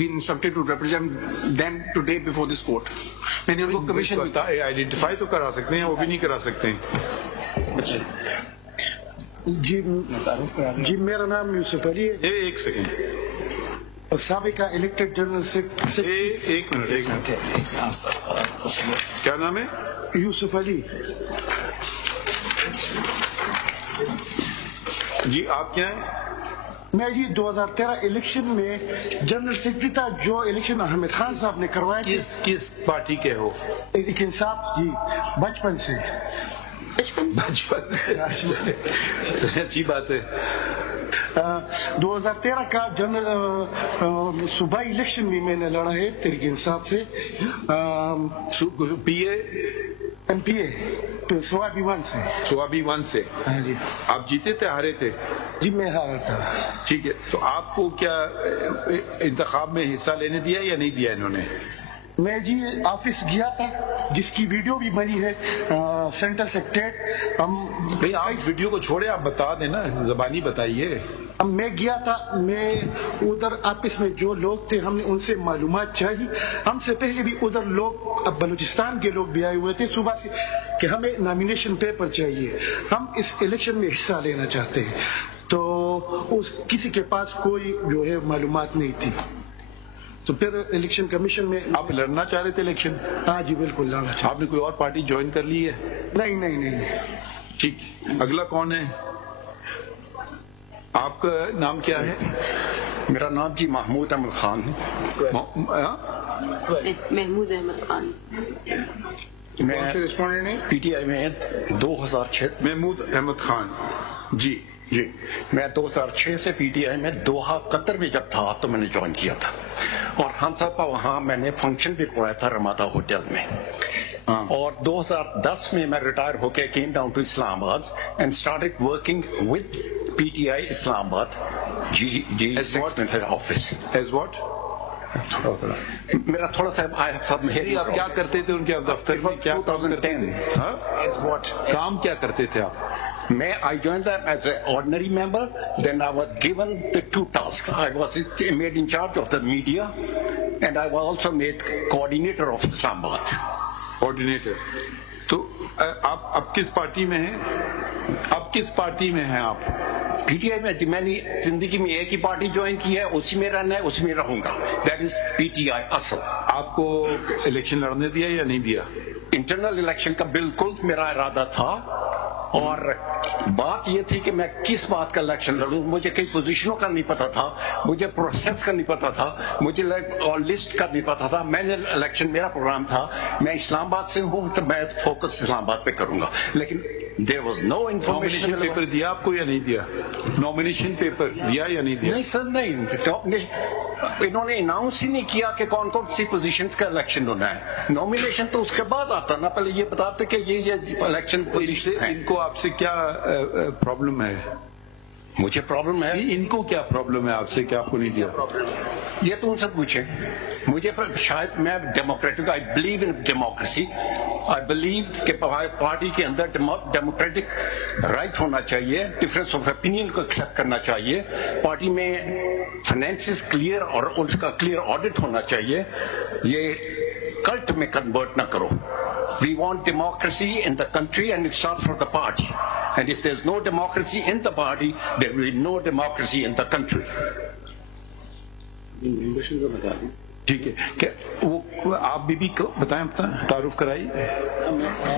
been instructed to represent them today before this court. میں نے ان کو کمیشن بھی آئیڈینٹیفائی تو کرا سکتے ہیں, وہ بھی نہیں کرا سکتے. جی میرا نام یوسف علی ہے. ایک سیکنڈ, سابقہ الیکٹڈ جنرل سیکرٹری. ایک منٹ. کیا نام ہے؟ یوسف علی. جی آپ کیا ہیں؟ میں یہ 2013 الیکشن میں جنرل سیکرٹری تھا, جو الیکشن احمد خان صاحب نے کروایا. کس پارٹی کے ہو؟ لیکن صاحب جی بچپن سے. بچپن سے اچھی بات ہے. 2013 کا جنرل صوبائی الیکشن بھی میں نے لڑا ہے تحریک انصاف سے. پی A M P a Swabi one سے. ہاں جی. آپ جیتے تھے ہارے تھے؟ جی میں ہارا تھا. ٹھیک ہے, تو آپ کو کیا انتخاب میں حصہ لینے دیا یا نہیں دیا انہوں نے؟ میں جی آفس گیا تھا, جس کی ویڈیو بھی بنی ہے سینٹرل سیکریٹریٹ. بھئی آپ ویڈیو کو چھوڑے, آپ بتا دیں نا, زبانی بتائیے. میں گیا تھا, میں ادھر آپس میں جو لوگ تھے ہم نے ان سے معلومات چاہی. ہم سے پہلے بھی ادھر لوگ بلوچستان کے لوگ بھی آئے ہوئے تھے صبح سے کہ ہمیں نامینیشن پیپر چاہیے, ہم اس الیکشن میں حصہ لینا چاہتے ہیں. تو کسی کے پاس کوئی جو ہے معلومات نہیں تھی. تو پھر الیکشن کمیشن میں. آپ لڑنا چاہ رہے تھے الیکشن؟ ہاں جی بالکل لڑنا چاہ. آپ نے کوئی اور پارٹی جوائن کر لی ہے؟ نہیں. ٹھیک, اگلا کون ہے؟ آپ کا نام کیا ہے؟ میرا نام جی محمود احمد خان ہے. محمود احمد خان. میں پی ٹی آئی میں 2006. محمود احمد خان. جی میں 2006 سے پی ٹی آئی میں دوحہ قطر میں جب تھا تو میں نے جوائن کیا تھا, اور خان صاحب کا وہاں میں نے فنکشن بھی کروایا تھا رمادہ ہوٹل میں. اور 2010 میں میں ریٹائر ہو کے came down to Islamabad and started working with P T I Islamabad. جی آفس. As what? میرا تھوڑا سا آپ کیا کرتے تھے ان کے دفتر میں؟ کیا 2010 کام کیا کرتے تھے آپ؟ I joined them as an ordinary member. Then I was given the two tasks. I was made in charge of the media, and I was also made coordinator of Islamabad. Coordinator. تو آپ اب کس party میں ہیں؟ اب کس party میں ہیں آپ؟ پی ٹی آئی میں نے زندگی میں ایک ہی پارٹی جوائن کی ہے, اسی میں رہنا ہے, اسی میں رہوں گا. دیٹ از پی ٹی آئی اصل. آپ کو الیکشن لڑنے دیا یا نہیں دیا؟ انٹرنل الیکشن کا بالکل میرا ارادہ تھا, اور بات یہ تھی کہ میں کس بات کا الیکشن لڑوں. مجھے کئی پوزیشنوں کا نہیں پتا تھا, مجھے پروسیس کا نہیں پتا تھا, مجھے لسٹ کا نہیں پتا تھا. میں نے الیکشن, میرا پروگرام تھا میں اسلام آباد سے ہوں تو میں فوکس اسلام آباد پہ کروں گا. لیکن there was no information. Nomination paper دیا آپ کو یا نہیں دیا؟ نامینیشن پیپر دیا یا نہیں دیا؟ نہیں سر, نہیں. انہوں نے اناؤنس ہی نہیں کیا کہ کون کون سی پوزیشنز کا الیکشن ہونا ہے. نامینیشن تو اس کے بعد آتا نا, پہلے یہ بتاتے کہ یہ الیکشن پوزیشن. ان کو آپ سے کیا پرابلم ہے؟ مجھے پرابلم ہے. ان کو کیا پرابلم ہے آپ سے کہ آپ کو نہیں دیا؟ یہ تو ان سے پوچھیں. مجھے شاید, میں democratic, I believe in democracy. I believe کہ پارٹی کے اندر ڈیموکریٹک رائٹ ہونا چاہیے, ڈفرینس آف اوپینین کو ایکسیپٹ کرنا چاہیے, پارٹی میں فائنینسز کلیئر اور اس کا کلیئر آڈٹ ہونا چاہیے. یہ کلٹ میں کنورٹ نہ کرو. We want democracy in the country, and it starts from the party. And if there's no democracy in the party, there will be no democracy in the country. ٹھیک ہے, کیا وہ آپ بھی بتائیں, اپنا تعارف کرائیے.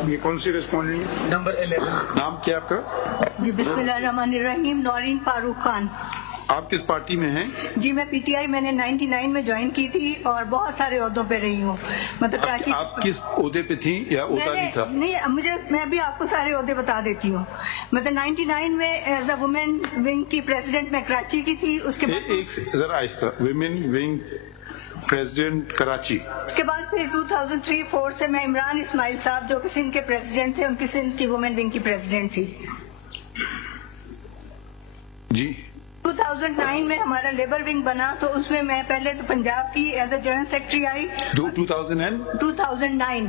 یہ کون سی ریسپونڈنٹ؟ نمبر 11. نام کیا آپ کا؟ جی بسم اللہ الرحمن الرحیم. نورین فاروق خان. آپ کس پارٹی میں ہیں؟ جی میں پی ٹی آئی میں نے 99 میں جوائن کی تھی اور بہت سارے عہدوں پہ رہی ہوں. مطلب کراچی. آپ کس عہدے پہ تھیں یا عہدہ نہیں تھا؟ نہیں, میں بھی آپ کو سارے عہدے بتا دیتی ہوں. مطلب 99 میں ایز اے وومن ونگ کی پریزیڈنٹ میں کراچی کی تھی. اس کے بعد ایک ذرا آہستہ, ویمن ونگ پریزیڈنٹ کراچی. اس کے بعد پھر 2003-04 سے میں عمران اسماعیل صاحب جو کہ سندھ کے پریزیڈنٹ تھے, ان کی سندھ کی وومن ونگ کی پریزیڈنٹ تھی. جی 2009 میں ہمارا لیبر ونگ بنا تو اس میں پہلے تو پنجاب کی as a general secretary I. 2009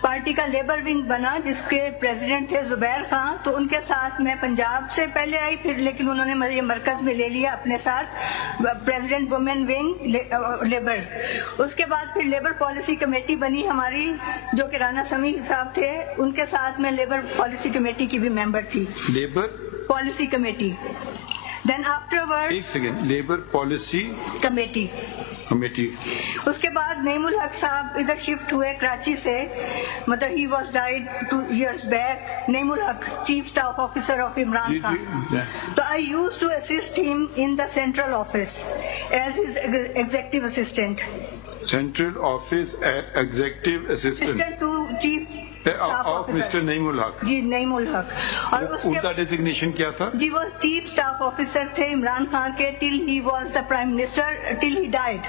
party کا لیبر ونگ بنا جس کے پریزیڈنٹ تھے زبیر خان. تو ان کے ساتھ میں پنجاب سے پہلے آئی پھر لیکن انہوں نے مجھے مرکز میں لے لیا اپنے ساتھ پریزیڈنٹ وومن ونگ لیبر. اس کے بعد پھر لیبر پالیسی کمیٹی بنی ہماری جو کہ رانا سمیع صاحب تھے, ان کے ساتھ میں لیبر پالیسی کمیٹی کی بھی ممبر تھی. Labour policy committee. Then after ایک second, labour policy committee. Committee. اس کے بعد نعیم الحق صاحب ادھر شفٹ ہوئے کراچی سے, مطلب he was died 2 years back. Naeem Ulhaq chief staff officer of Imran Khan. تو آئی یوز ٹو اسسٹ ہم in the central office as his executive assistant. Central office executive assistant to chief of mister Naeem Ulhaq. جی نعیم الحق. اور اس ان کا کے ڈیزگنیشن کیا تھا؟ جی وہ چیف اسٹاف آفیسر تھے عمران خان کے till he was the prime minister till he died.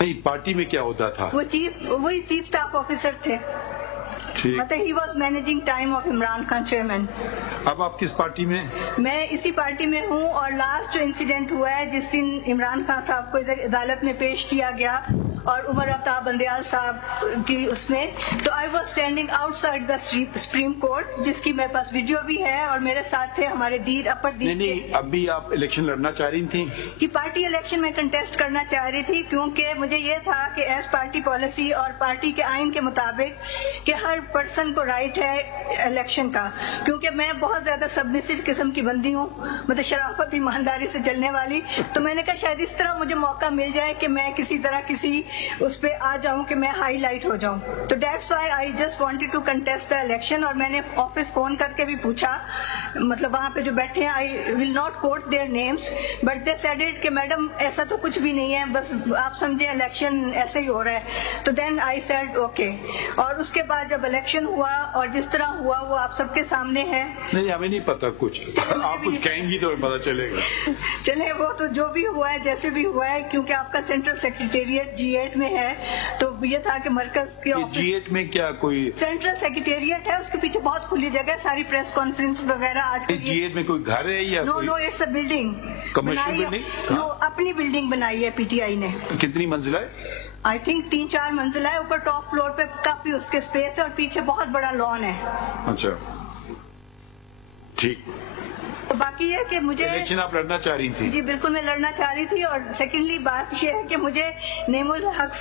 نہیں, پارٹی میں کیا ہوتا تھا؟ وہی چیف اسٹاف آفیسر تھے, مطلب he was managing time of Imran Khan chairman. اب آپ کس پارٹی میں؟ میں اسی پارٹی میں ہوں. اور لاسٹ جو انسیڈنٹ ہوا ہے جس دن عمران خان صاحب کو ادھر عدالت میں پیش کیا گیا اور عمر عطا بندیال صاحب کی اس میں, تو I was standing out side the supreme court جس کی میرے پاس ویڈیو بھی ہے, اور میرے ساتھ تھے ہمارے دیر اپر دیر. نہیں, ابھی آپ الیکشن لڑنا چاہ رہی تھیں؟ جی پارٹی الیکشن میں کنٹیسٹ کرنا چاہ رہی تھی کیونکہ مجھے یہ تھا کہ ایز پارٹی پالیسی اور پارٹی کے آئین کے مطابق کہ ہر پرسن کو رائٹ ہے الیکشن کا, کیونکہ میں بہت زیادہ سبمسو قسم کی بندی ہوں, مطلب شرافت ایمانداری سے چلنے والی. تو میں نے کہا شاید اس طرح مجھے موقع مل جائے کہ میں کسی طرح کسی اس پہ آ جاؤں کہ میں ہائی لائٹ ہو جاؤں. تو that's why I just wanted to contest the election. اور میں نے آفس فون کر کے بھی پوچھا, مطلب وہاں پہ جو بیٹھے ہیں, I will not quote their names but they said it کہ میڈم ایسا تو کچھ بھی نہیں ہے, بس آپ سمجھیں الیکشن ایسے ہی ہو رہا ہے. تو دین آئی سیڈ اوکے. اور اس کے بعد جب الیکشن ہوا اور جس طرح ہوا وہ آپ سب کے سامنے ہے. نہیں, ہمیں نہیں پتا کچھ, آپ کچھ کہیں گی تو پتا چلے گا. چلے وہ تو جو بھی ہوا ہے جیسے بھی ہوا ہے, کیونکہ آپ کا سینٹرل سیکریٹریٹ G8 میں ہے, تو یہ تھا کہ مرکز کے G8 میں کیا کوئی سینٹرل سیکریٹریٹ ہے, اس کے پیچھے بہت کھلی جگہ ہے, ساری پریس کانفرنس وغیرہ. آج G8 میں کوئی گھر ہے یا no it's a building, commercial building? No, اپنی بلڈنگ بنائی ہے PTI نے. کتنی منزلہ ہے؟ آئی تھنک 3-4 منزلہ ہے. اوپر ٹاپ فلور پہ کافی اس کے اسپیس ہے اور پیچھے بہت بڑا لان ہے. اچھا ٹھیک. تو باقی یہ کہ مجھے الیکشن آپ لڑنا چاہ رہی تھی؟ جی بالکل میں لڑنا چاہ رہی تھی. اور سیکنڈلی بات یہ ہے کہ مجھے نعیم الحق